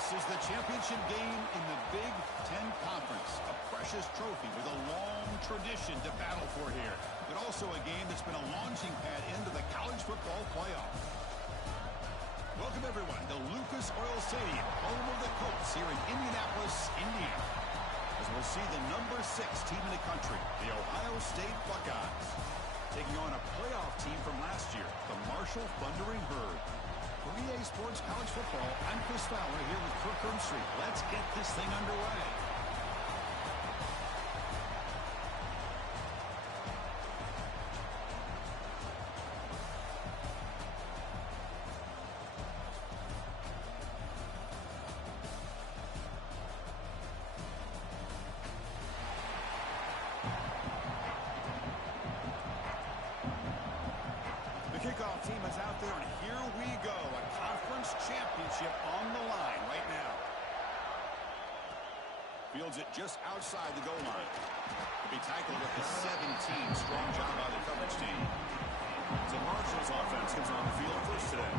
This is the championship game in the Big Ten Conference. A precious trophy with a long tradition to battle for here. But also a game that's been a launching pad into the college football playoff. Welcome, everyone, to Lucas Oil Stadium, home of the Colts here in Indianapolis, Indiana. As we'll see the number 6 team in the country, the Ohio State Buckeyes, taking on a playoff team from last year, the Marshall Thundering Herd. For EA Sports College Football, I'm Chris Fowler here with Kirk Herbstreit. Let's get this thing underway. Kickoff team is out there, and here we go. A conference championship on the line right now. Fields it just outside the goal line. To be tackled at the 17. Strong job by the coverage team. So Marshall's offense comes on the field first today.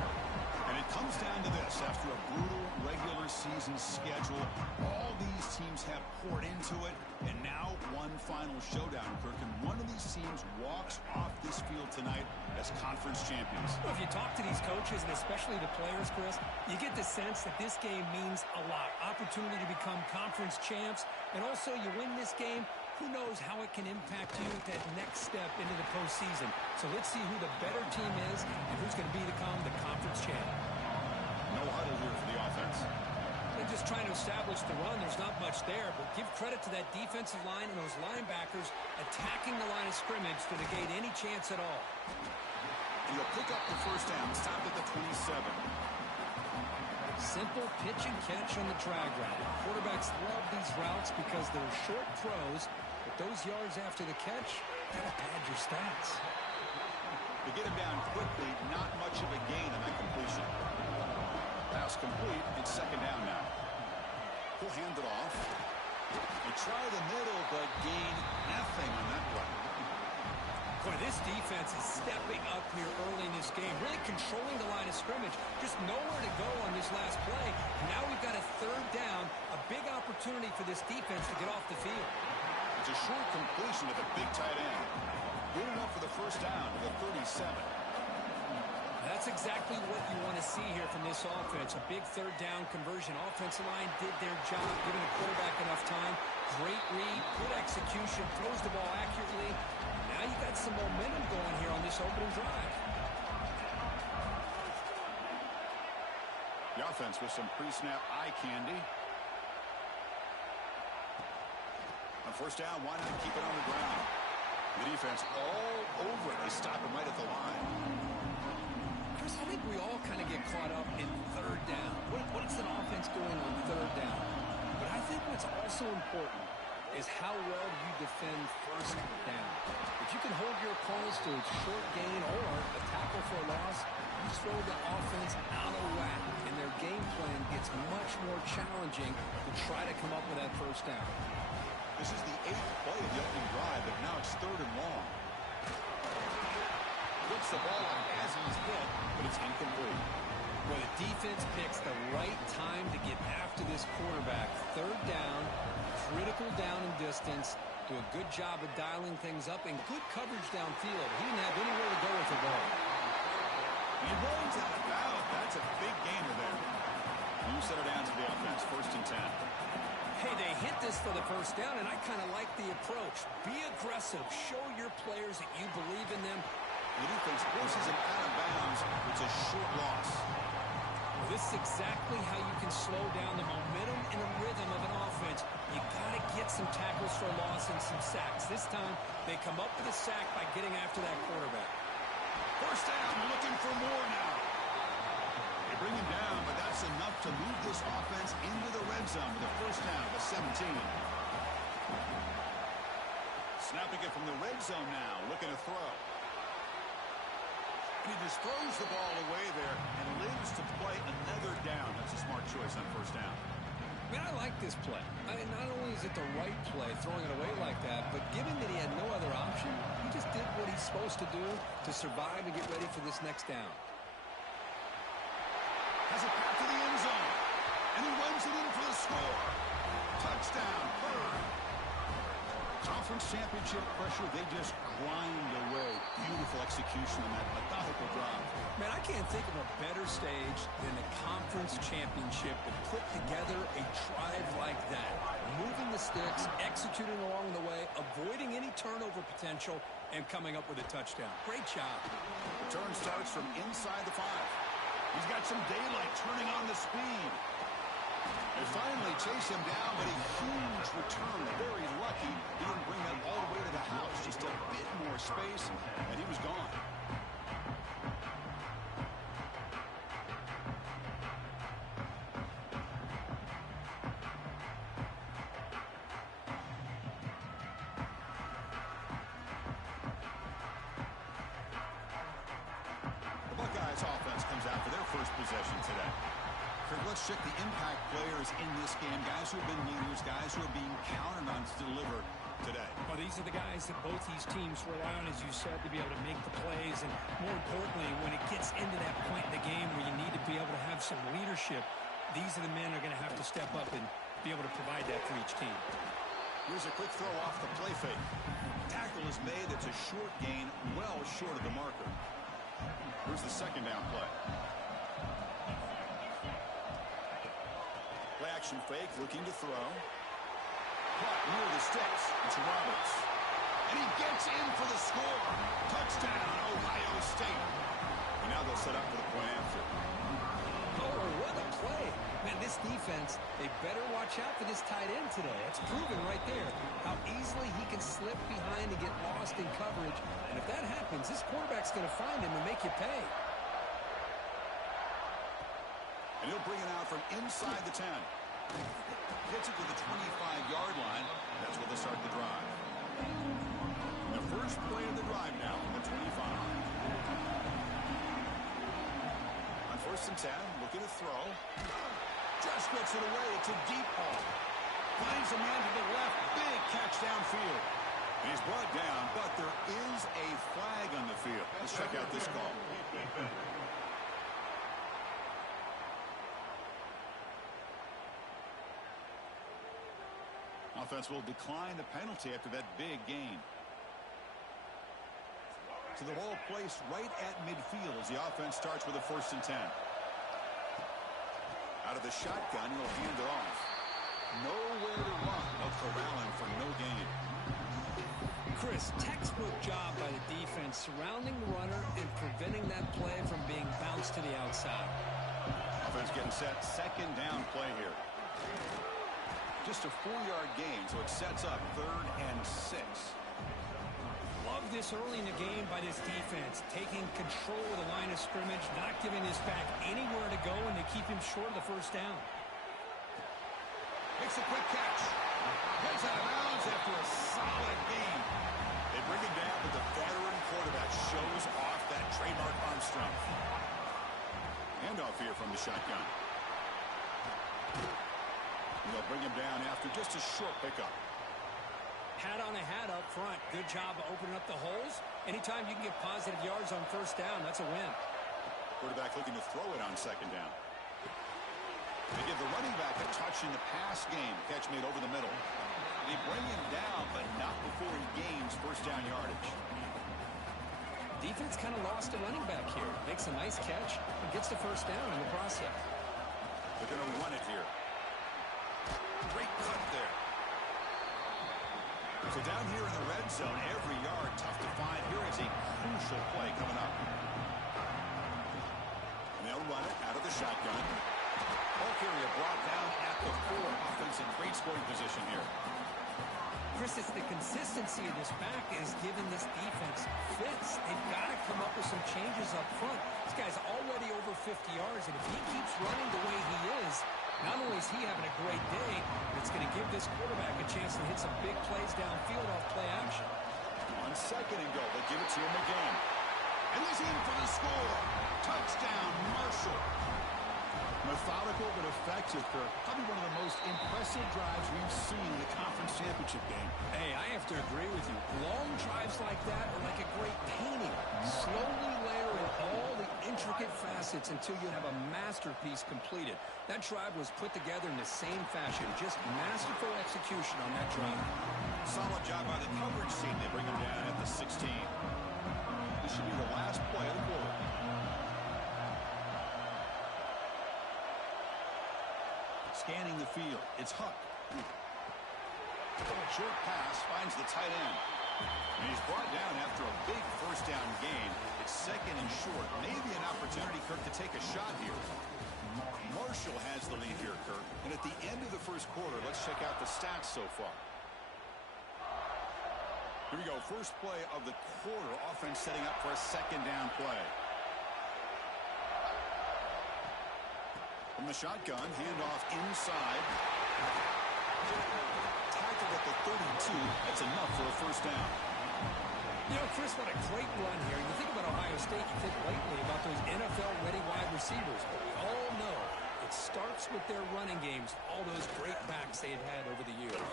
And it comes down to this. After a brutal regular season schedule, all these teams have poured into it, and now one final showdown, Kirk. And one of these teams walks off this field tonight as conference champions. Well, if you talk to these coaches, and especially the players, Chris, you get the sense that this game means a lot. Opportunity to become conference champs, and also you win this game, who knows how it can impact you at that next step into the postseason. So let's see who the better team is and who's going to become the conference champ. No huddle here for the offense. They're just trying to establish the run. There's not much there, but give credit to that defensive line and those linebackers attacking the line of scrimmage to negate any chance at all. And he'll pick up the first down, stopped at the 27. Simple pitch and catch on the drag route. Quarterbacks love these routes because they're short throws, but those yards after the catch gotta pad your stats. To get him down quickly, not much of a gain on that completion. Pass complete. It's second down now. He'll hand it off. They try the middle, but gain nothing on that one. Boy, this defense is stepping up here early in this game, really controlling the line of scrimmage. Just nowhere to go on this last play. And now we've got a third down, a big opportunity for this defense to get off the field. It's a short completion to the big tight end. Good enough for the first down to the 37. That's exactly what you want to see here from this offense. A big third down conversion. Offensive line did their job, giving the quarterback enough time. Great read, good execution, throws the ball accurately. Now you got some momentum going here on this opening drive. The offense with some pre-snap eye candy. On first down, why not keep it on the ground? The defense all over it. They stop him right at the line. Chris, I think we all kind of get caught up in third down. What's an offense doing on third down? But I think what's also important is how well you defend first down. If you can hold your opponents to a short gain or a tackle for a loss, you throw the offense out of whack, and their game plan gets much more challenging to try to come up with that first down. This is the 8th play of the opening drive, but now it's third and long. Puts the ball on as he's hit, but it's incomplete. Well, the defense picks the right time to get after this quarterback. Third down, critical down and distance. Do a good job of dialing things up and good coverage downfield. He didn't have anywhere to go with the ball. He runs out of bounds. That's a big gainer there. New set of downs for the offense, first and 10. Hey, they hit this for the first down, and I kind of like the approach. Be aggressive. Show your players that you believe in them. The defense forces him out of bounds. It's a short loss. Well, this is exactly how you can slow down the momentum and the rhythm of an offense. You got to get some tackles for a loss and some sacks. This time, they come up with a sack by getting after that quarterback. First down, looking for more now. They bring him down, but that's enough to move this offense into the red zone with a first down of 17. Snapping it from the red zone now, looking to throw. He just throws the ball away there and lives to play another down. That's a smart choice on first down. I mean, I like this play. I mean, not only is it the right play, throwing it away like that, but given that he had no other option, he just did what he's supposed to do to survive and get ready for this next down. Has it back to the end zone. And And he runs it in for the score. Touchdown, Bird. Conference championship pressure, they just grind away. Beautiful execution on that methodical drive. Man, I can't think of a better stage than the conference championship to put together a drive like that. Moving the sticks, executing along the way, avoiding any turnover potential, and coming up with a touchdown. Great job. Return starts from inside the 5. He's got some daylight turning on the speed. They finally chase him down, but a huge return. Very lucky he didn't bring that all the way to the house. Just a bit more space, and he was gone. The Buckeyes offense comes out for their first possession today. Let's check the impact players in this game, guys who have been leaders, guys who are being counted on to deliver today. Well, these are the guys that both these teams rely on, as you said, to be able to make the plays. And more importantly, when it gets into that point in the game where you need to be able to have some leadership, these are the men that are going to have to step up and be able to provide that for each team. Here's a quick throw off the play fake. Tackle is made. That's a short gain, well short of the marker. Here's the second down play. Play action fake, looking to throw. Caught near the sticks. It's Roberts. And he gets in for the score. Touchdown, Ohio State. And now they'll set up for the point after. Oh, what a play. Man, this defense, they better watch out for this tight end today. It's proven right there how easily he can slip behind and get lost in coverage. And if that happens, this quarterback's going to find him and make you pay. And he'll bring it out from inside the 10. Gets it to the 25-yard line. That's where they'll start the drive. The first play of the drive now, the 25. On 1st and 10, looking to throw. Just gets it away. It's a deep ball. Finds a man to the left. Big catch downfield. And he's brought down, but there is a flag on the field. Let's check out this call. Offense will decline the penalty after that big gain. So the ball placed right at midfield as the offense starts with a 1st and 10. Out of the shotgun, he'll hand it off. Nowhere to run. They'll corral him for no gain. Chris, textbook job by the defense surrounding the runner and preventing that play from being bounced to the outside. Offense getting set. Second down play here. Just a 4-yard gain, so it sets up 3rd and 6. Love this early in the game by this defense, taking control of the line of scrimmage, not giving this back anywhere to go, and they keep him short of the 1st down. Makes a quick catch. Gets out of bounds after a solid gain. They bring him down, but the veteran quarterback shows off that trademark arm strength. Handoff here from the shotgun. They'll bring him down after just a short pickup. Hat on a hat up front. Good job of opening up the holes. Anytime you can get positive yards on 1st down, that's a win. Quarterback looking to throw it on 2nd down. They give the running back a touch in the pass game. Catch made over the middle. They bring him down, but not before he gains 1st down yardage. Defense kind of lost a running back here. Makes a nice catch and gets the 1st down in the process. They're going to run it here. Great cut there. So down here in the red zone, every yard tough to find. Here is a crucial play coming up. And they'll run it out of the shotgun. Ball carrier brought down at the 4. Offense in great scoring position here. Chris, it's the consistency of this back is giving this defense fits. They've got to come up with some changes up front. This guy's already over 50 yards, and if he keeps running the way he is, not only is he having a great day, but it's going to give this quarterback a chance to hit some big plays downfield off play action. On 2nd and go, they'll give it to him again. And he's in for the score. Touchdown, Marshall. Methodical but effective, Kirk. Probably one of the most impressive drives we've seen in the conference championship game. Hey, I have to agree with you. Long drives like that are like a great painting. Slowly layering all the intricate facets facets until you have a masterpiece completed. That drive was put together in the same fashion. Just masterful execution on that drive. Solid job by the coverage team. They bring him down at the 16. This should be the last play of the quarter. Scanning the field. It's Huck. Short pass finds the tight end. And he's brought down after a big first down gain. It's second and short. Maybe an opportunity, Kirk, to take a shot here. Marshall has the lead here, Kirk. And at the end of the first quarter, let's check out the stats so far. Here we go. First play of the quarter. Offense setting up for a second down play. From the shotgun, handoff inside. Tackled at the 32. That's enough for a first down. You know, Chris, what a great run here. You think about Ohio State, you think lately about those NFL-ready wide receivers. But we all know it starts with their running games, all those great backs they had over the years.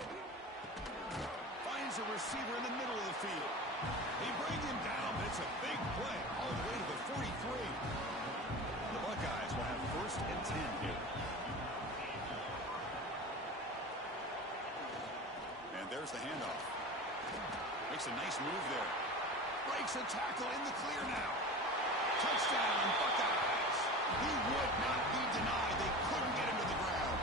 Finds a receiver in the middle of the field. They bring him down, but it's a big play all the way to the 43. The Buckeyes will have first and 10 here. And there's the handoff. Makes a nice move there. Breaks a tackle in the clear now. Touchdown, Buckeyes. He would not be denied. They couldn't get him to the ground.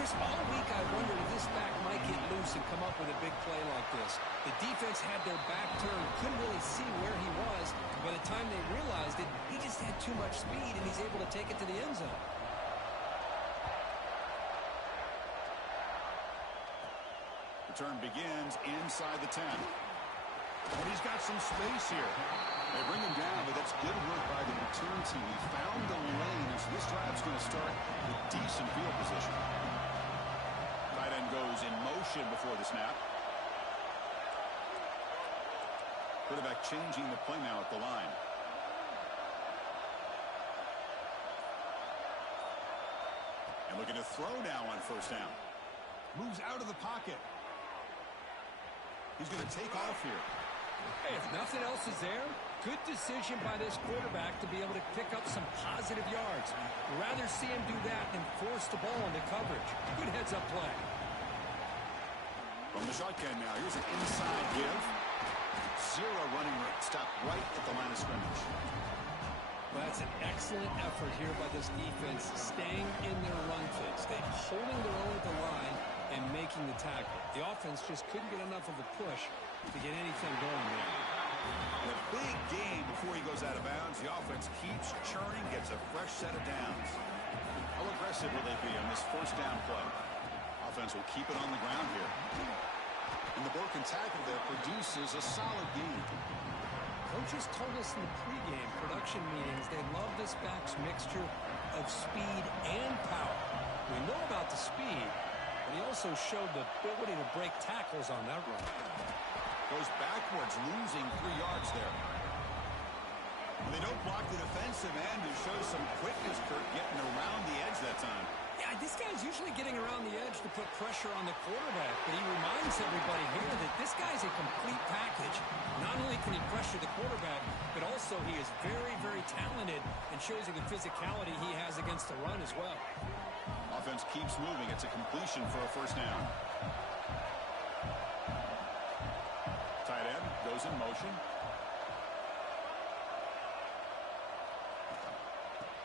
Chris, all week I wondered if this back might get loose and come up with a big play like this. The defense had their back turned, couldn't really see where he was. By the time they realized it, he just had too much speed, and he's able to take it to the end zone. Return begins inside the 10. And he's got some space here. They bring him down, but that's good work by the return team. He found the lane, so this drive's going to start with decent field position. Tight end goes in motion before the snap. Quarterback changing the play now at the line. And looking to throw now on first down. Moves out of the pocket. He's going to take off here. Hey, if nothing else is there, good decision by this quarterback to be able to pick up some positive yards. Rather see him do that than force the ball into coverage. Good heads-up play. From the shotgun now, here's an inside give. Zero running room. Stop right at the line of scrimmage. Well, that's an excellent effort here by this defense, staying in their run fits. They're holding their own at the line and making the tackle. The offense just couldn't get enough of a push to get anything going there. And a big game before he goes out of bounds. The offense keeps churning, gets a fresh set of downs. How aggressive will they be on this first down play? Offense will keep it on the ground here. And the broken tackle there produces a solid gain. Coaches told us in the pregame production meetings they love this back's mixture of speed and power. We know about the speed, but he also showed the ability to break tackles on that run. Goes backwards, losing 3 yards there. And they don't block the defensive end, who shows some quickness, Kirk, getting around the edge that time. Yeah, this guy's usually getting around the edge to put pressure on the quarterback, but he reminds everybody here that this guy's a complete package. Not only can he pressure the quarterback, but also he is very, very talented and shows you the physicality he has against the run as well. Offense keeps moving. It's a completion for a first down. Tight end goes in motion.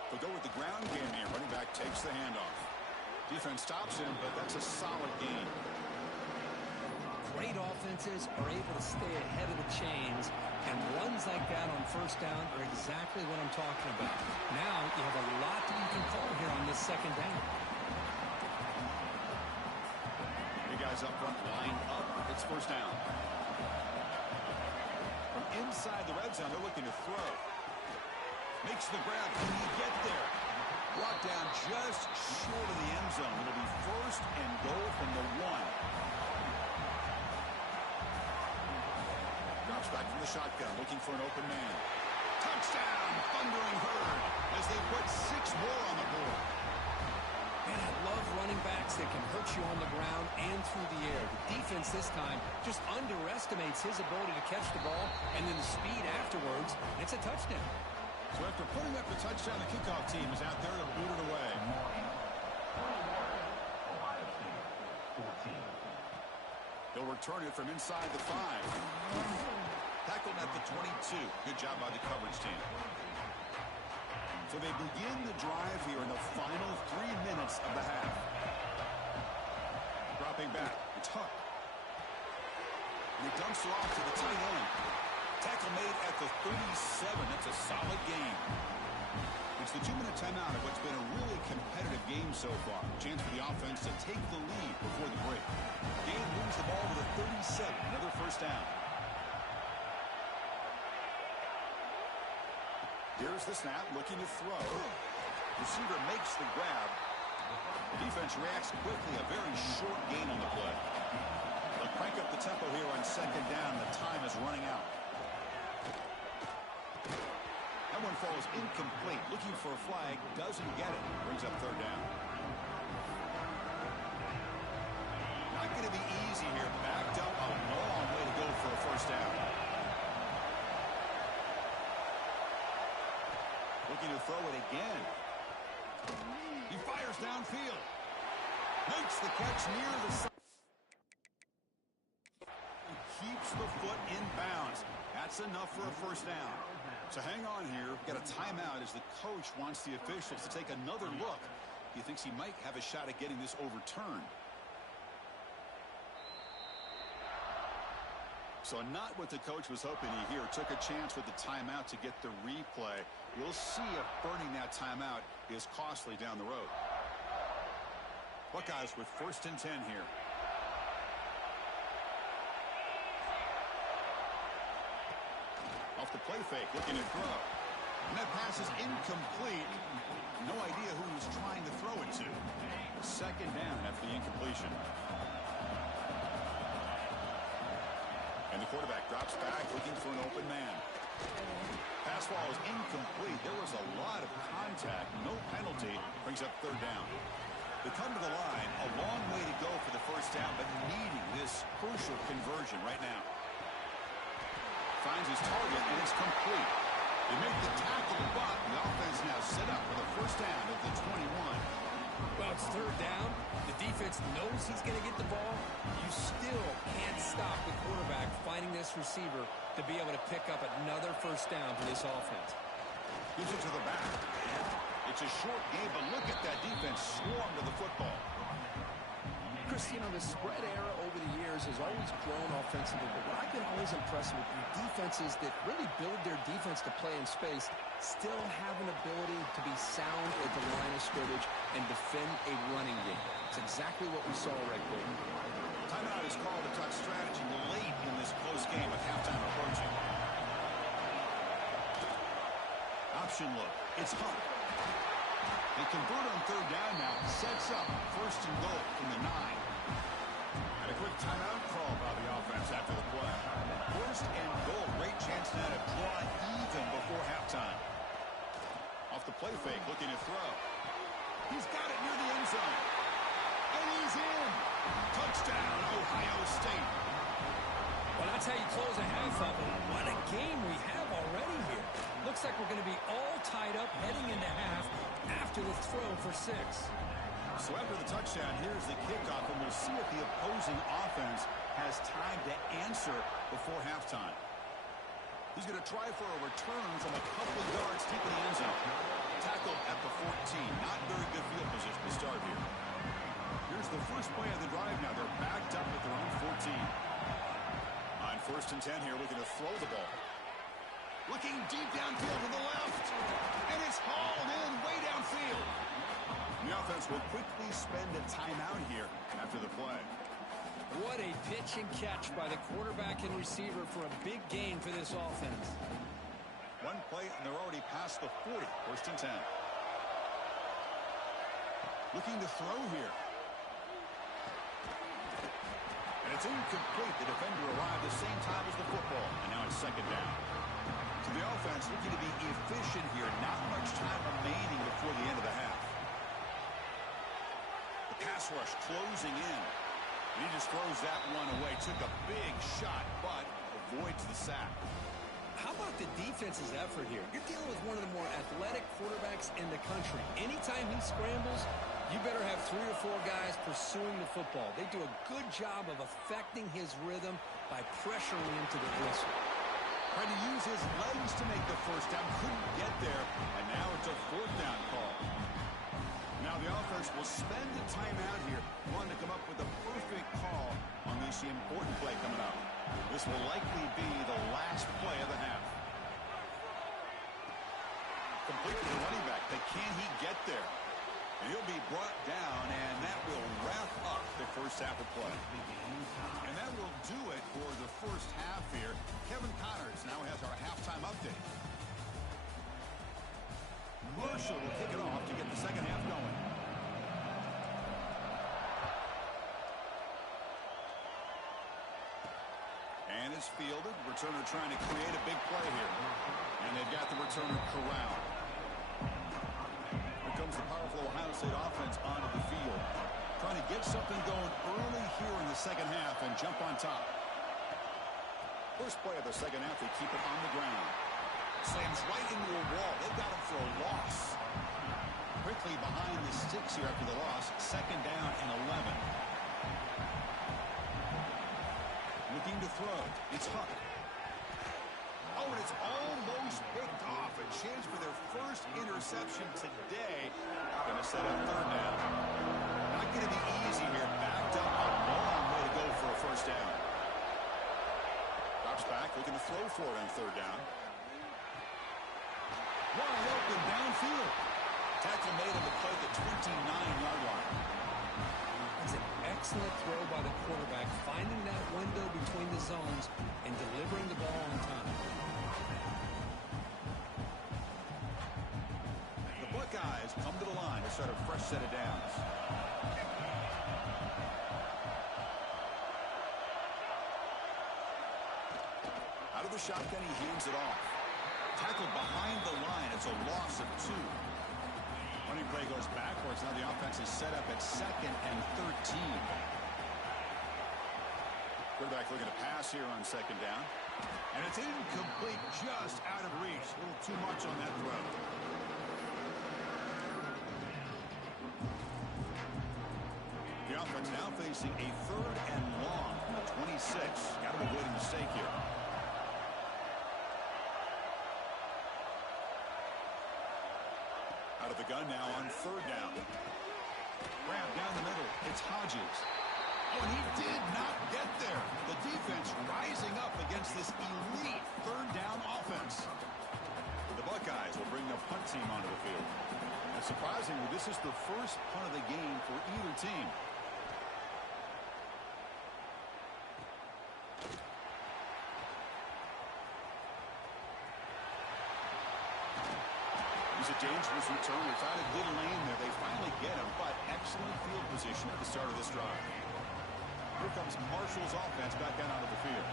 They'll go with the ground game here. Running back takes the handoff. Defense stops him, but that's a solid gain. Great offenses are able to stay ahead of the chains, and runs like that on first down are exactly what I'm talking about. Now you have a lot that you can call here on this second down. You guys up front lined up. It's first down. From inside the red zone, they're looking to throw. Makes the grab. Can he get there? Brought down just short of the end zone. It'll be first and goal from the 1. Drops back from the shotgun, looking for an open man. Touchdown, Thundering Herd, as they put 6 more on the board. Man, I love running backs that can hurt you on the ground and through the air. The defense this time just underestimates his ability to catch the ball, and then the speed afterwards, it's a touchdown. So after putting up the touchdown, the kickoff team is out there to boot it away. He'll return it from inside the 5. Tackled at the 22. Good job by the coverage team. So they begin the drive here in the final 3 minutes of the half. Dropping back. It's Hunt. And he dumps it off to the tight end. Tackle made at the 37. That's a solid gain. It's the 2-minute timeout of what's been a really competitive game so far. Chance for the offense to take the lead before the break. Gain moves the ball to the 37. Another first down. Here's the snap, looking to throw. Receiver makes the grab. The defense reacts quickly. A very short gain on the play. They'll crank up the tempo here on second down. The time is running out. That one falls incomplete. Looking for a flag. Doesn't get it. Brings up third down. Not going to be easy here. Backed up a long way to go for a first down. Looking to throw it again. He fires downfield. Makes the catch near the side. Keeps the foot in bounds. That's enough for a first down. So hang on here. Got a timeout as the coach wants the officials to take another look. He thinks he might have a shot at getting this overturned. So not what the coach was hoping to hear. Took a chance with the timeout to get the replay. We'll see if burning that timeout is costly down the road. Buckeyes with 1st and 10 here. Off the play fake, looking to throw. And that pass is incomplete. No idea who he was trying to throw it to. Second down after the incompletion. And the quarterback drops back, looking for an open man. Pass ball is incomplete. There was a lot of contact. No penalty. Brings up third down. They come to the line. A long way to go for the first down, but needing this crucial conversion right now. Finds his target, and it's complete. They make the tackle, but the offense now set up for the first down at the 21. Well, it's third down. The defense knows he's going to get the ball. You still can't stop the quarterback finding this receiver to be able to pick up another first down for this offense. Gives it to the back. It's a short game, but look at that defense swarm to the football. Chris, you know, the spread era over the years has always grown offensively, but what I've been always impressed with defenses that really build their defense to play in space still have an ability to be sound at the line of scrimmage and defend a running game. It's exactly what we saw right there. Timeout is called to talk strategy late in this close game with halftime approaching. Option look. It's Hunt. They convert on third down now. Sets up 1st and goal from the 9. And a quick timeout call by the offense after the play. 1st and goal. Great chance now to draw even before halftime. Off the play fake, looking to throw. He's got it near the end zone. And he's in. Touchdown, Ohio State. Well, that's how you close a half up. What a game we have already here. Looks like we're going to be all tied up heading into half after the throw for 6. So after the touchdown, here's the kickoff, and we'll see if the opposing offense has time to answer before halftime. He's going to try for a return from a couple of yards deep in the end zone. Tackled at the 14. Not very good field position to start here. Here's the first play of the drive now. They're backed up at their own 14. On 1st and 10 here, looking to throw the ball. Looking deep downfield to the left. And it's hauled in way downfield. The offense will quickly spend a timeout here after the play. What a pitch and catch by the quarterback and receiver for a big gain for this offense. One play, and they're already past the 40. 1st and 10. Looking to throw here. And it's incomplete. The defender arrived the same time as the football. And now it's second down. So the offense looking to be efficient here. Not much time remaining before the end of the half. The pass rush closing in. And he just throws that one away. Took a big shot, but avoids the sack. How about the defense's effort here? You're dealing with one of the more athletic quarterbacks in the country. Anytime he scrambles, you better have 3 or 4 guys pursuing the football. They do a good job of affecting his rhythm by pressuring him to the whistle. Tried to use his legs to make the first down. Couldn't get there. And now it's a 4th down call. Now the offense will spend the timeout here. Wanting to come up with a perfect call on this important play coming up. This will likely be the last play of the half. Complete to the running back. But can he get there? And he'll be brought down, and that will wrap up the first half of play. And that will do it for the first half here. Kevin Connors now has our halftime update. Marshall will kick it off to get the second half going. And it's fielded. Returner trying to create a big play here. And they've got the returner corralled. Here comes the powerful Ohio State offense onto the field. Trying to get something going early here in the second half and jump on top. First play of the second half, they keep it on the ground. Slams right into a wall. They've got him for a loss. Quickly behind the sticks here after the loss. Second down and 11. Looking to throw. It's Huck. Oh, and it's almost picked off. A chance for their first interception today. Going to set up third down. Not going to be easy here. Backed up a long way to go for a first down. Drops back, looking to throw for it on third down. Wide open downfield. Tackle made on the play at the 29-yard line. It's an excellent throw by the quarterback, finding that window between the zones and delivering the ball on time. The Buckeyes come to the line to start a fresh set of downs. Out of the shotgun, he hands it off. Tackled behind the line. It's a loss of 2. Running play goes backwards. Now the offense is set up at 2nd and 13. Quarterback looking to pass here on second down. And it's incomplete, just out of reach. A little too much on that throw. The offense now facing a 3rd and long from the 26. Got to avoid a mistake here. Out of the gun now on third down. Grab down the middle. It's Hodges. Oh, and he did not get there. The defense rising up against this elite third down offense. The Buckeyes will bring the punt team onto the field. And surprisingly, this is the first punt of the game for either team. It's a dangerous return. They found a good lane there. They finally get him, but excellent field position at the start of this drive. Here comes Marshall's offense back out onto the field.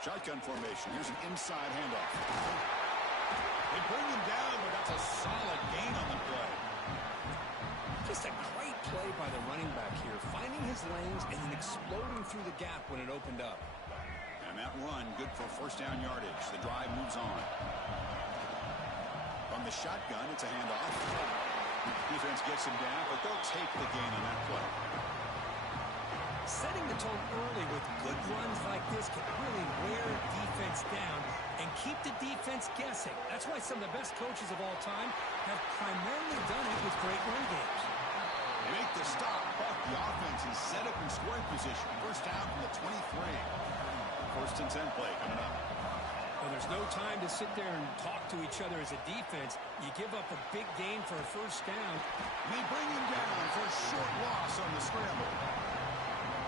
Shotgun formation. Here's an inside handoff. They bring him down, but that's a solid gain on the play. Just a great play by the running back here, finding his lanes and then exploding through the gap when it opened up. And that run, good for first down yardage. The drive moves on. From the shotgun, it's a handoff. Defense gets him down, but they'll take the gain on that play. Setting the tone early with good runs like this can really wear defense down and keep the defense guessing. That's why some of the best coaches of all time have primarily done it with great run games. They make the stop, but the offense is set up in scoring position. First down from the 23. First and 10 play coming up. Well, there's no time to sit there and talk to each other as a defense. You give up a big gain for a first down. They bring him down for a short loss on the scramble.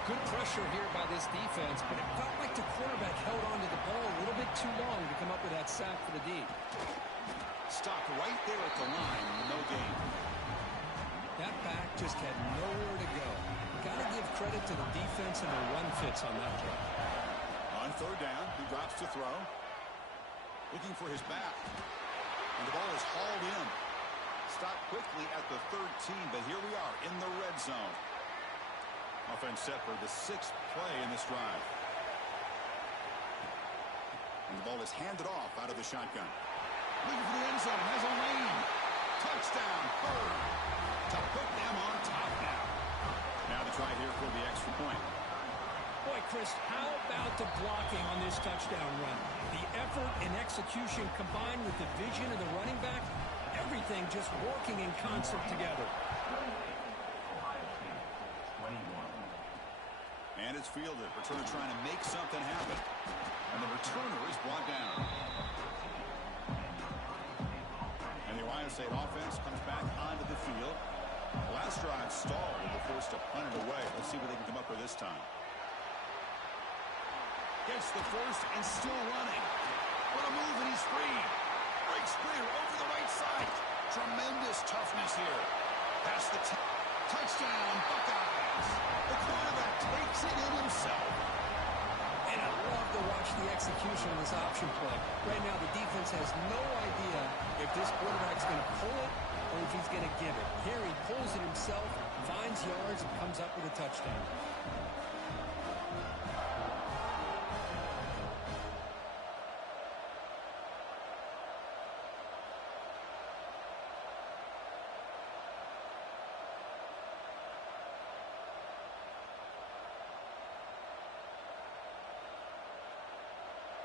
Good pressure here by this defense, but it felt like the quarterback held onto the ball a little bit too long to come up with that sack for the D. Stopped right there at the line, no gain. That back just had nowhere to go. Got to give credit to the defense and their run fits on that play. On third down, he drops to throw. Looking for his back. And the ball is hauled in. Stopped quickly at the 13, but here we are in the red zone. Offense set for the 6th play in this drive. And the ball is handed off out of the shotgun. Looking for the end zone. Has a lane. Touchdown. Bird. To put them on top now. Now the try here for the extra point. Boy, Chris, how about the blocking on this touchdown run? The effort and execution combined with the vision of the running back, everything just working in concert together. And it's fielded. Returner trying to make something happen. And the returner is brought down. And the Ohio State offense comes back onto the field. Last drive stalled and were forced to punt it away. Let's see what they can come up with this time. Gets the first and still running. What a move, and he's free. Breaks clear over the right side. Tremendous toughness here. Past the touchdown, Buckeyes. The quarterback takes it in himself. And I love to watch the execution of this option play. Right now, the defense has no idea if this quarterback's going to pull it or if he's going to give it. Here he pulls it himself, finds yards, and comes up with a touchdown.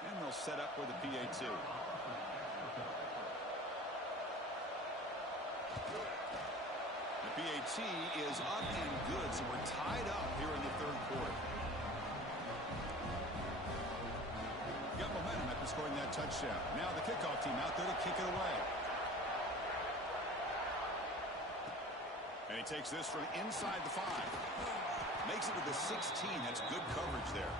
And they'll set up with a PA2. The PAT is up and good, so we're tied up here in the 3rd quarter. Got momentum after scoring that touchdown. Now the kickoff team out there to kick it away. And he takes this from inside the 5. Makes it to the 16. That's good coverage there.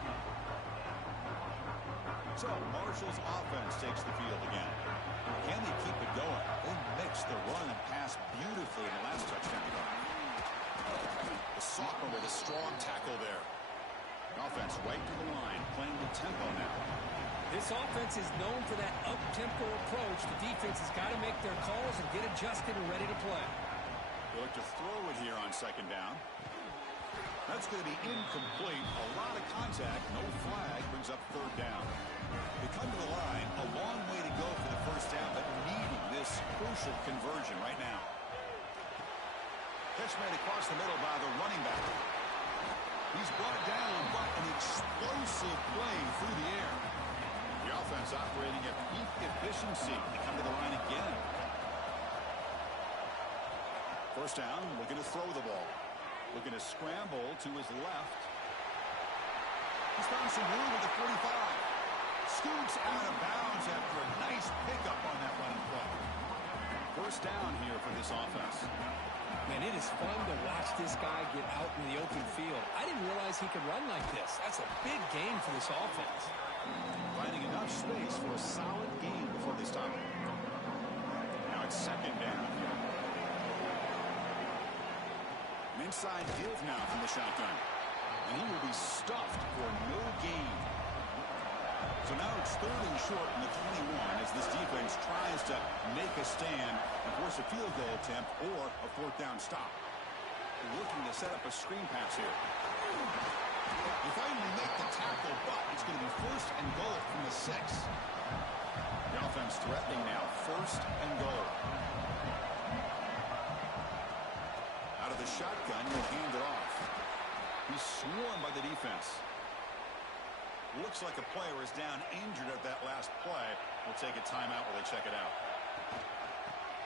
So Marshall's offense takes the field again. Can they keep it going? They mix the run and pass beautifully in the last touchdown drive. The sophomore with a strong tackle there. Offense right to the line, playing with tempo now. This offense is known for that up-tempo approach. The defense has got to make their calls and get adjusted and ready to play. They look to throw it here on 2nd down. That's going to be incomplete. A lot of contact. No flag. Brings up 3rd down. They come to the line. A long way to go for the 1st down, but needing this crucial conversion right now. Catch made across the middle by the running back. He's brought down, but an explosive play through the air. The offense operating at peak efficiency. They come to the line again. 1st down, looking to throw the ball. Looking to scramble to his left. He's found some room at the 45. Scoots out of bounds after a nice pickup on that running play. 1st down here for this offense. Man, it is fun to watch this guy get out in the open field. I didn't realize he could run like this. That's a big gain for this offense. Finding enough space for a solid gain before they stop him. Now it's 2nd down here. An inside give now from the shotgun. And he will be stuffed for no gain. So now it's 3rd and short in the 21 as this defense tries to make a stand and force a field goal attempt or a 4th down stop. They're looking to set up a screen pass here. If I even make the tackle, but it's going to be 1st and goal from the 6. The offense threatening now. 1st and goal. Out of the shotgun, he'll hand it off. He's swarmed by the defense. Looks like a player is down injured at that last play. We'll take a timeout while they check it out.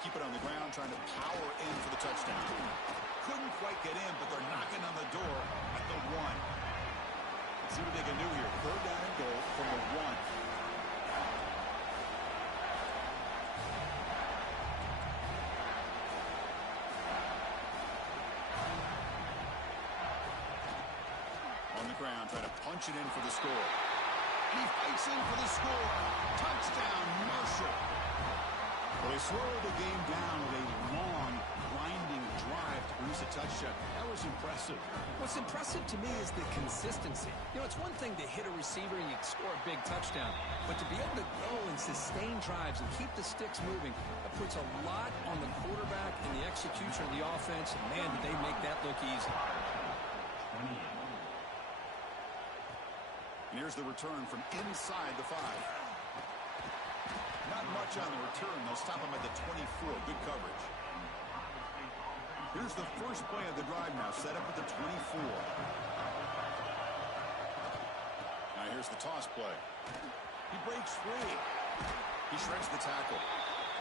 Keep it on the ground, trying to power in for the touchdown. Couldn't quite get in, but they're knocking on the door at the 1. Let's see what they can do here. 3rd down and goal from the 1. Ground, trying to punch it in for the score. And he fights in for the score. Touchdown, Marshall. Well, they slowed the game down with a long, grinding drive to produce a touchdown. That was impressive. What's impressive to me is the consistency. You know, it's one thing to hit a receiver and you score a big touchdown, but to be able to go and sustain drives and keep the sticks moving, that puts a lot on the quarterback and the execution of the offense. And man, did they make that look easy. And here's the return from inside the 5. Not much on the return. They'll stop him at the 24. Good coverage. Here's the first play of the drive now, set up at the 24. Now here's the toss play. He breaks free. He shreds the tackle.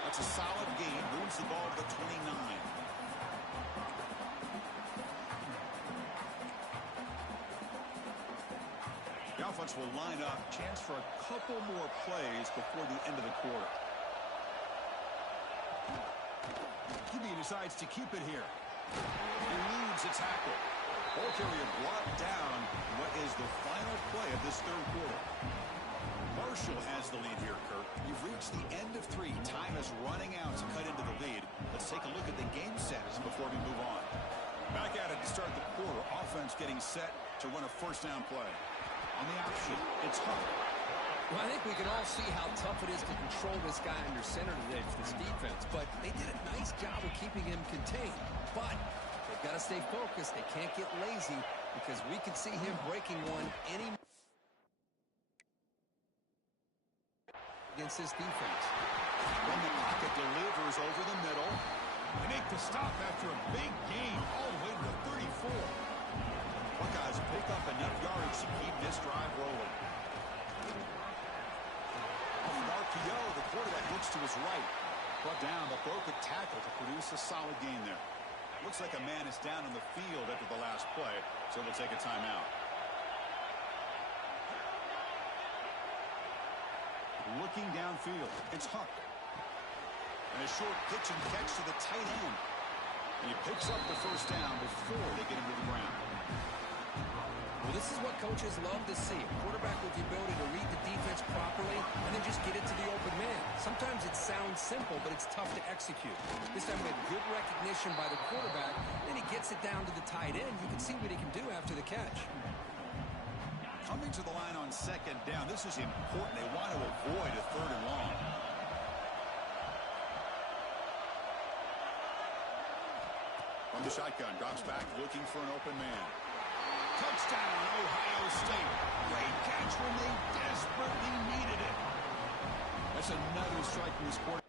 That's a solid gain. Moves the ball to the 29. The offense will line up. Chance for a couple more plays before the end of the quarter. QB decides to keep it here. He leads a tackle. Ball carrier brought down. What is the final play of this third quarter? Marshall has the lead here, Kurt. You've reached the end of 3. Time is running out to cut into the lead. Let's take a look at the game sets before we move on. Back at it to start the quarter. Offense getting set to run a first down play. On the option, it's Hunt. Well, I think we can all see how tough it is to control this guy under center today for this defense, but they did a nice job of keeping him contained. But they've got to stay focused. They can't get lazy because we could see him breaking one any against this defense. When the pocket delivers over the middle, they make the stop after a big gain all the way to the 34. Buckeyes pick up enough yards to keep this drive rolling. Off an RPO, the quarterback looks to his right. Brought down, but broke the tackle to produce a solid gain there. Looks like a man is down on the field after the last play, so we'll take a timeout. Looking downfield, it's Hunt. And a short pitch and catch to the tight end. And he picks up the first down before they get him to the ground. Well, this is what coaches love to see. A quarterback with the ability to read the defense properly and then just get it to the open man. Sometimes it sounds simple, but it's tough to execute. This time we had good recognition by the quarterback, and he gets it down to the tight end. You can see what he can do after the catch. Coming to the line on second down, this is important. They want to avoid a third and long. From the shotgun, drops back, looking for an open man. Touchdown, Ohio State. Great catch when they desperately needed it. That's another strike from this quarter.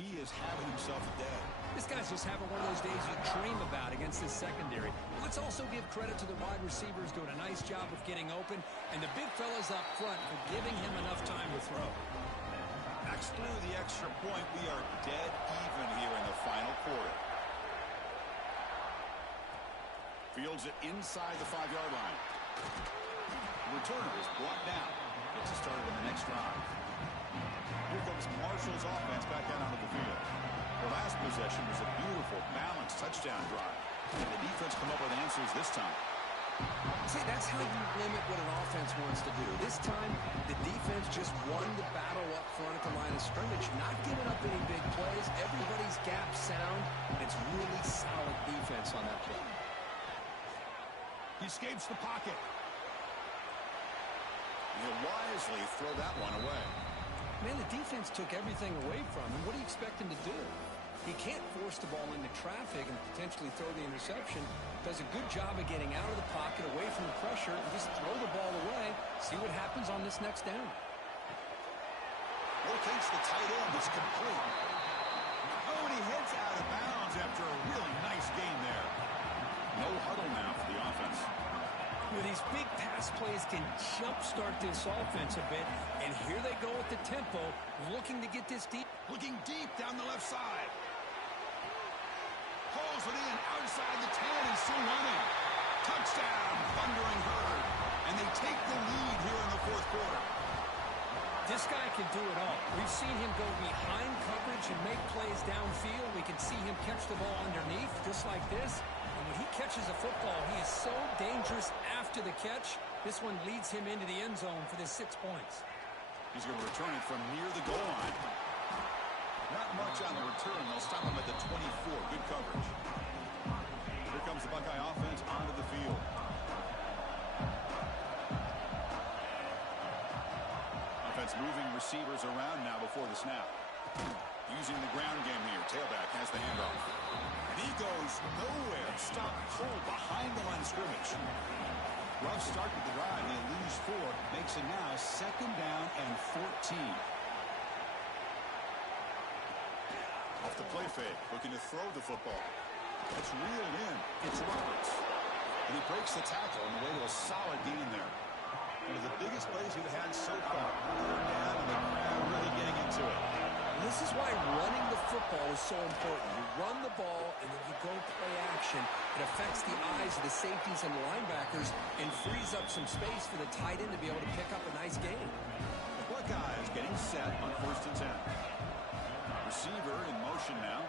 he is having himself a day. This guy's just having one of those days you dream about against this secondary. Let's also give credit to the wide receivers doing a nice job of getting open, and the big fellas up front for giving him enough time to throw. Backs through the extra point. We are dead even here in the final quarter. Fields it inside the 5-yard line. The returner is brought down. Gets it started in the next drive. Here comes Marshall's offense back out onto the field. The last possession was a beautiful, balanced touchdown drive. And the defense come up with answers this time. See, that's how you limit what an offense wants to do. This time, the defense just won the battle up front at the line of scrimmage, not giving up any big plays. Everybody's gap sound. It's really solid defense on that play. He escapes the pocket. He'll wisely throw that one away. Man, the defense took everything away from him. What do you expect him to do? He can't force the ball into traffic and potentially throw the interception. Does a good job of getting out of the pocket, away from the pressure, and just throw the ball away. See what happens on this next down. Rotates the tight end. It's complete. Oh, and he heads out of bounds after a really nice gain there. No huddle now for the offense. With these big pass plays can jumpstart this offense a bit, and here they go at the tempo, looking to get this deep. Looking deep down the left side. Pulls it in outside the 10 and still running. Touchdown, Thundering Herd. And they take the lead here in the fourth quarter. This guy can do it all. We've seen him go behind coverage and make plays downfield. We can see him catch the ball underneath, just like this. And when he catches a football, he is so dangerous after the catch. This one leads him into the end zone for the 6 points. He's going to return it from near the goal line. Not much on the return. They'll stop him at the 24. Good coverage. Here comes the Buckeye offense onto the field. Offense moving receivers around now before the snap. Using the ground game here. Tailback has the handoff. And he goes nowhere. Stop cold behind the line of scrimmage. Rough start with the drive. They lose 4. Makes it now 2nd down and 14. Off the play fake. Looking to throw the football. It's reeled in. It's Roberts. And he breaks the tackle on the way to a solid gain there. One of the biggest plays we've had so far. 3rd down and the crowd really getting into it. This is why running the football is so important. You run the ball, and then you go play action. It affects the eyes of the safeties and the linebackers and frees up some space for the tight end to be able to pick up a nice gain. The Buckeyes getting set on 1st and 10. Receiver in motion now.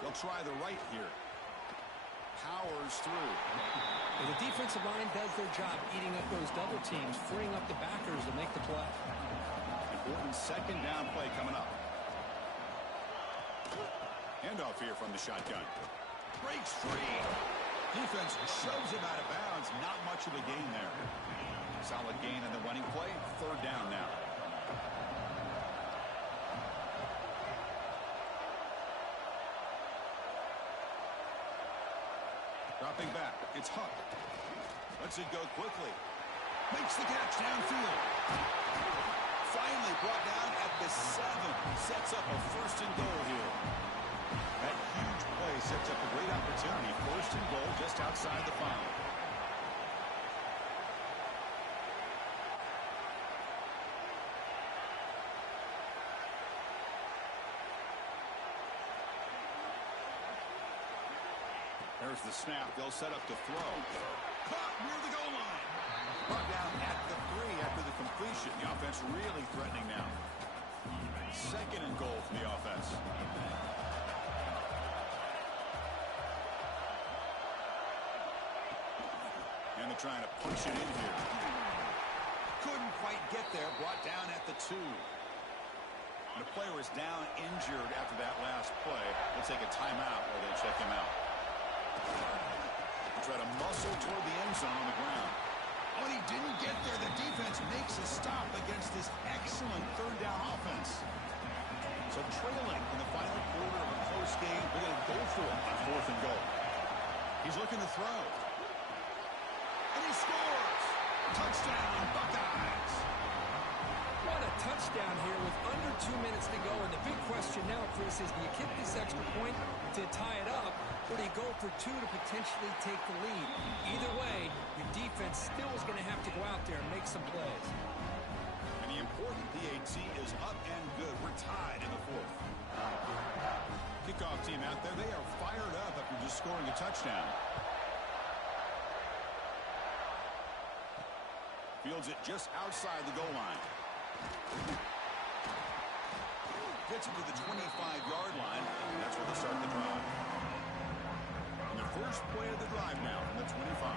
They'll try the right here. Powers through. And the defensive line does their job eating up those double teams, freeing up the backers to make the play. Important 2nd down play coming up. Handoff here from the shotgun. Breaks free. Defense shoves him out of bounds. Not much of a gain there. Solid gain in the running play. 3rd down now. Dropping back. It's Huck. Lets it go quickly. Makes the catch downfield. Finally brought down at the 7. Sets up a 1st and goal here. That huge play sets up a great opportunity. 1st and goal just outside the 5. There's the snap. They'll set up to throw. Caught near the goal line. Brought down at the 3 after the completion. The offense really threatening now. 2nd and goal for the offense. And they're trying to push it in here. Couldn't quite get there. Brought down at the 2. And the player is down injured after that last play. They'll take a timeout while they check him out. Try to muscle toward the end zone on the ground. Oh, and he didn't get there. The defense makes a stop against this excellent 3rd down offense. So trailing in the final quarter of a close game, they're going to go for it on 4th and goal. He's looking to throw. And he scores! Touchdown, Buckeyes! What a touchdown here with under 2 minutes to go. And the big question now, Chris, is do you kick this extra point to tie it up, or do you go for two to potentially take the lead? Either way, your defense still is going to have to go out there and make some plays. And the important PAT is up and good. We're tied in the fourth. Kickoff team out there, they are fired up after just scoring a touchdown. Fields it just outside the goal line. Gets it to the 25-yard line, and that's where they start the drive. And the first play of the drive now from the 25.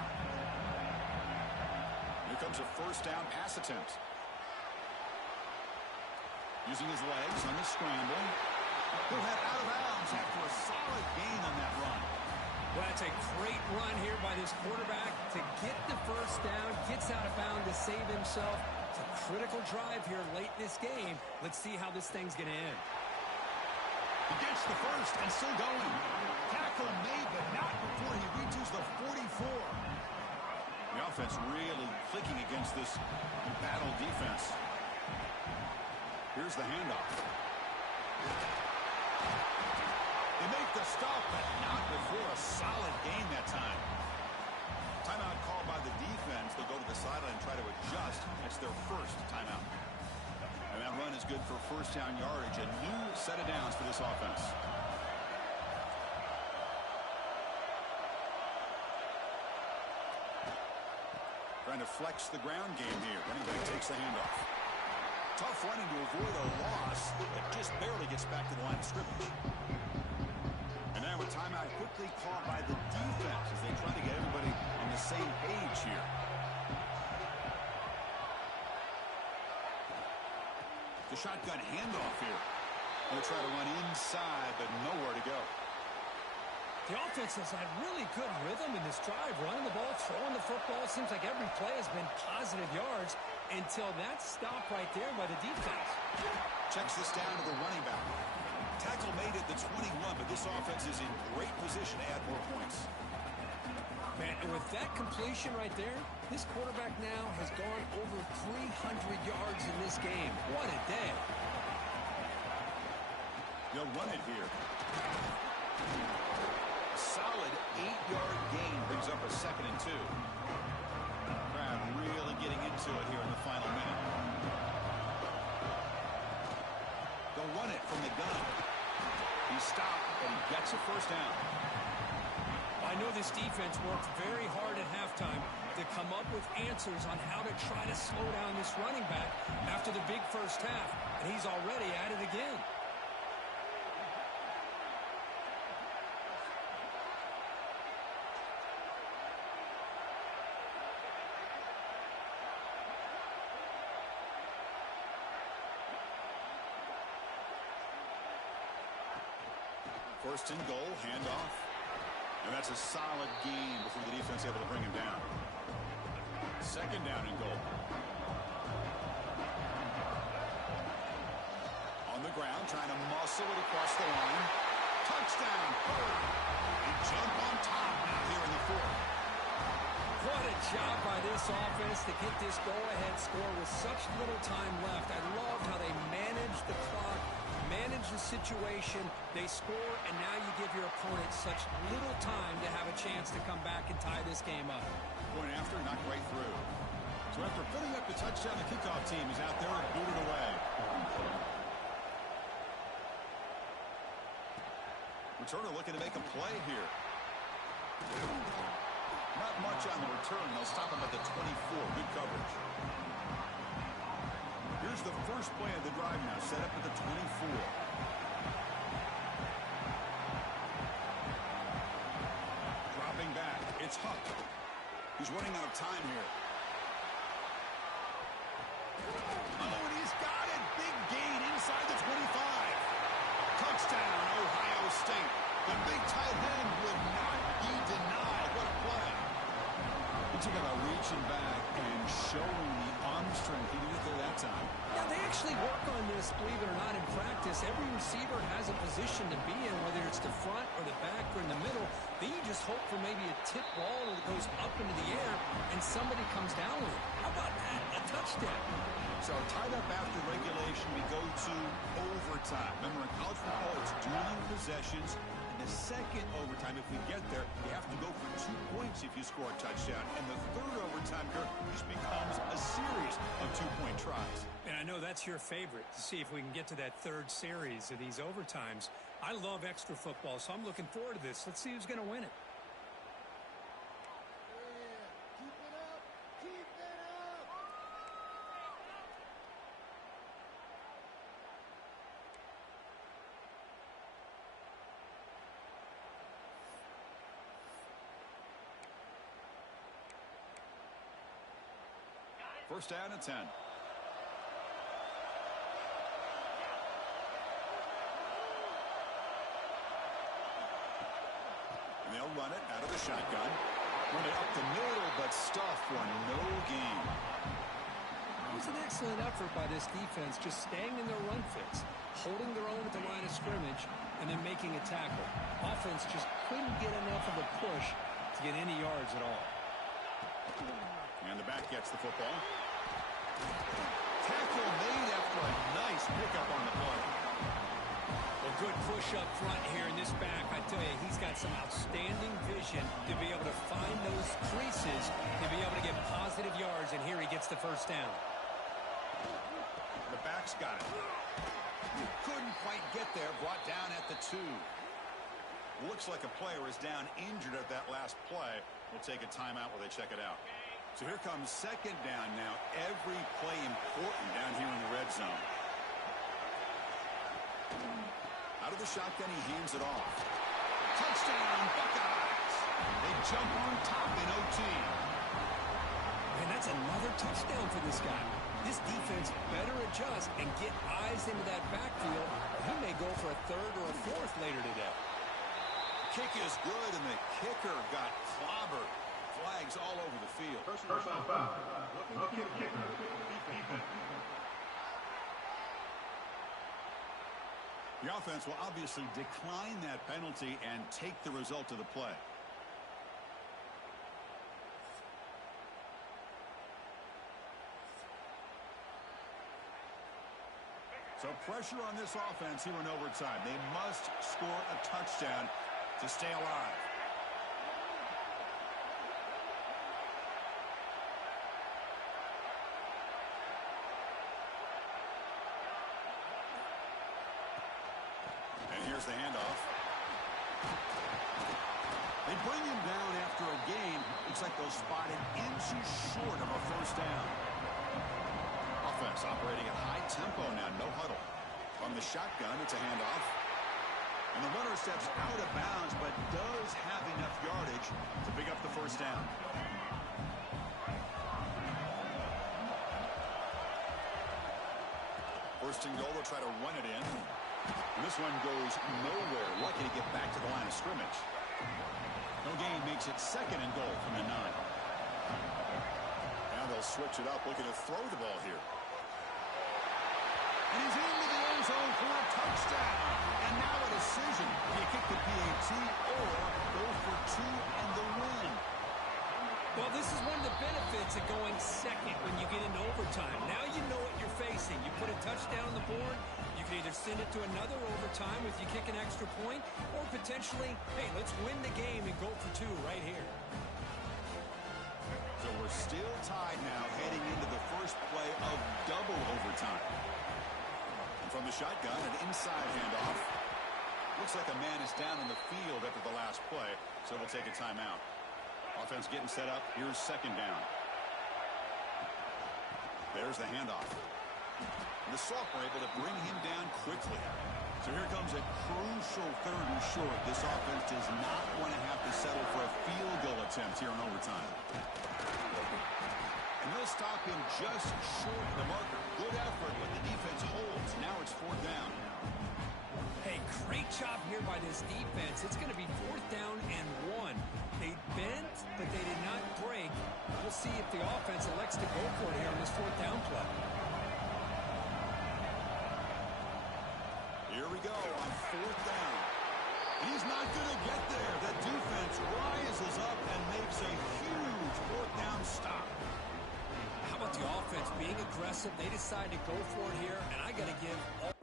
Here comes a first down pass attempt. Using his legs on the scramble. He'll head out of bounds after a solid gain on that run. Well, that's a great run here by this quarterback to get the first down, gets out of bounds to save himself. It's a critical drive here late in this game. Let's see how this thing's going to end. He gets the first and still going. Tackle made, but not before he reaches the 44. The offense really clicking against this battle defense. Here's the handoff. They make the stop, but not before a solid gain that time. Timeout called by the defense. They'll go to the sideline and try to adjust. It's their first timeout. And that run is good for first down yardage. A new set of downs for this offense. Trying to flex the ground game here. Running back takes the handoff. Tough running to avoid a loss. It just barely gets back to the line of scrimmage. And now a timeout quickly called by the defense as they try to get everybody on the same page here. The shotgun handoff here. They'll try to run inside, but nowhere to go. The offense has had really good rhythm in this drive, running the ball, throwing the football. It seems like every play has been positive yards until that stop right there by the defense. Checks this down to the running back. Tackle made at the 21, but this offense is in great position to add more points. Man, and with that completion right there, this quarterback now has gone over 300 yards in this game. What a day. They'll run it here. Solid 8-yard gain brings up a 2nd and 2. Crowd really getting into it here in the final minute. They'll run it from the gun. He stopped, and he gets a first down. I know this defense worked very hard at halftime to come up with answers on how to try to slow down this running back after the big first half, and he's already at it again. First and goal, handoff. And that's a solid gain before the defense able to bring him down. Second down and goal. On the ground, trying to muscle it across the line. Touchdown. They jump on top now here in the fourth. What a job by this offense to get this go-ahead score with such little time left. I loved how they managed the clock, managed the situation. They score, and now you give your opponent such little time to have a chance to come back and tie this game up. Point after, knocked right through. So after putting up the touchdown, the kickoff team is out there and booted away. Returner looking to make a play here. Not much on the return. They'll stop him at the 24. Good coverage. Here's the first play of the drive now, set up at the 24. Dropping back. It's Huck. He's running out of time here. Oh, and he's got it. Big gain inside the 25. Touchdown, Ohio State. The big tight end will not be denied. What a play. He took about reaching back and showing the arm strength. He did it there that time. Yeah, they actually work on this, believe it or not, in practice. Every receiver has a position to be in, whether it's the front or the back or in the middle. Then you just hope for maybe a tip ball that goes up into the air and somebody comes down with it. How about that? A touchdown. So tied up after regulation, we go to overtime. Remember, in college football, it's dueling possessions. In the second overtime, if we get there, you have to go for 2 points if you score a touchdown. And the third overtime, Kirk, just becomes a series of 2-point tries. And I know that's your favorite, to see if we can get to that third series of these overtimes. I love extra football, so I'm looking forward to this. Let's see who's going to win it. First down and 10. And they'll run it out of the shotgun. Run it up the middle, but stuff for no gain. It was an excellent effort by this defense, just staying in their run fits, holding their own at the line of scrimmage, and then making a tackle. Offense just couldn't get enough of a push to get any yards at all. And the back gets the football. Tackle made after a nice pickup on the play. Well, good push up front here in this back. I tell you, he's got some outstanding vision to be able to find those creases, to be able to get positive yards, and here he gets the first down. The back's got it. Couldn't quite get there, brought down at the 2. Looks like a player is down injured at that last play. We'll take a timeout while they check it out. So here comes second down now. Every play important down here in the red zone. Out of the shotgun, he hands it off. Touchdown, Buckeyes! They jump on top in OT. And that's another touchdown for this guy. This defense better adjust and get eyes into that backfield. He may go for a third or a fourth later today. Kick is good, and the kicker got clobbered. Flags all over the field. Personal foul. Looking at kicker. Defense. The offense will obviously decline that penalty and take the result of the play. So pressure on this offense here in overtime. They must score a touchdown to stay alive. And here's the handoff. They bring him down after a gain. Looks like they'll spot it inches short of a first down. Offense operating at high tempo now, no huddle. From the shotgun, it's a handoff. And the runner steps out of bounds, but does have enough yardage to pick up the first down. First and goal, they'll try to run it in. And this one goes nowhere. Lucky to get back to the line of scrimmage. No gain makes it second and goal from the 9. Now they'll switch it up, looking to throw the ball here. And he's into the end zone for a touchdown. And now a decision. Do you kick the PAT or go for 2 and the win? Well, this is one of the benefits of going second when you get into overtime. Now you know what you're facing. You put a touchdown on the board, you can either send it to another overtime if you kick an extra point, or potentially, hey, let's win the game and go for 2 right here. So we're still tied now heading into the first play of double overtime. And from the shotgun, an inside handoff. Looks like a man is down in the field after the last play, so we'll take a timeout. Offense getting set up. Here's second down. There's the handoff. And the Sophomore able to bring him down quickly. So here comes a crucial third and short. This offense does not want to have to settle for a field goal attempt here in overtime. And they'll stop him just short of the marker. Good effort, but the defense holds. Now it's fourth down. Hey, great job here by this defense. It's going to be fourth down and 1. They bent, but they did not break. We'll see if the offense elects to go for it here on this fourth down play. He's not going to get there. The defense rises up and makes a huge fourth down stop. How about the offense being aggressive? They decide to go for it here, and I got to give all...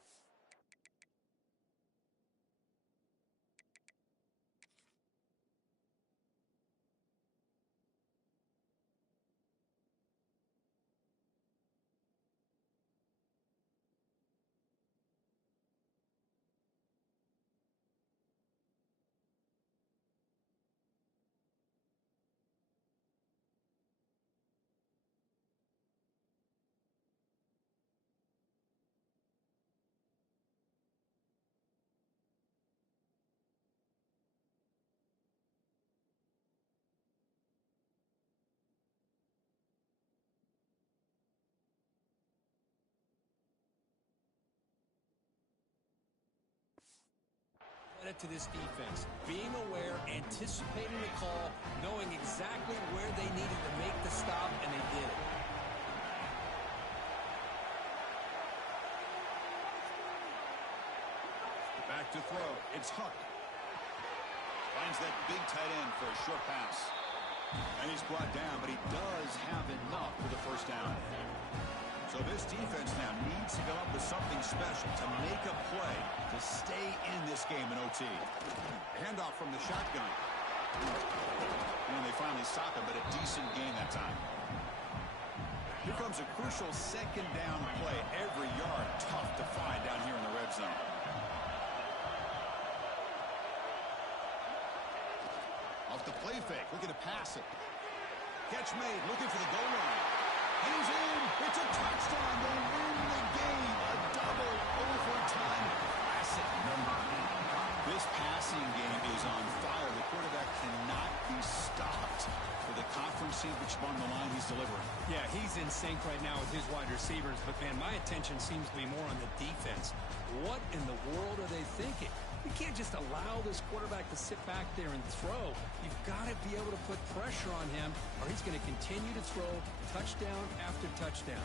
to this defense, being aware, anticipating the call, knowing exactly where they needed to make the stop, and they did it. Back to throw. It's Huck. Finds that big tight end for a short pass. And he's brought down, but he does have enough for the first down. So this defense now needs to come up with something special to make a play to stay in this game in OT. Handoff from the shotgun. And they finally stop him, but a decent gain that time. Here comes a crucial second down play. Every yard tough to find down here in the red zone. Off the play fake, looking to pass it. Catch made, looking for the goal line. And he's in. It's a touchdown. They win the game. A double overtime classic. This passing game is on fire. The quarterback cannot be stopped for the conference championship on the line he's delivering. Yeah, he's in sync right now with his wide receivers, but, man, my attention seems to be more on the defense. What in the world are they thinking? You can't just allow this quarterback to sit back there and throw. You've got to be able to put pressure on him, or he's going to continue to throw touchdown after touchdown.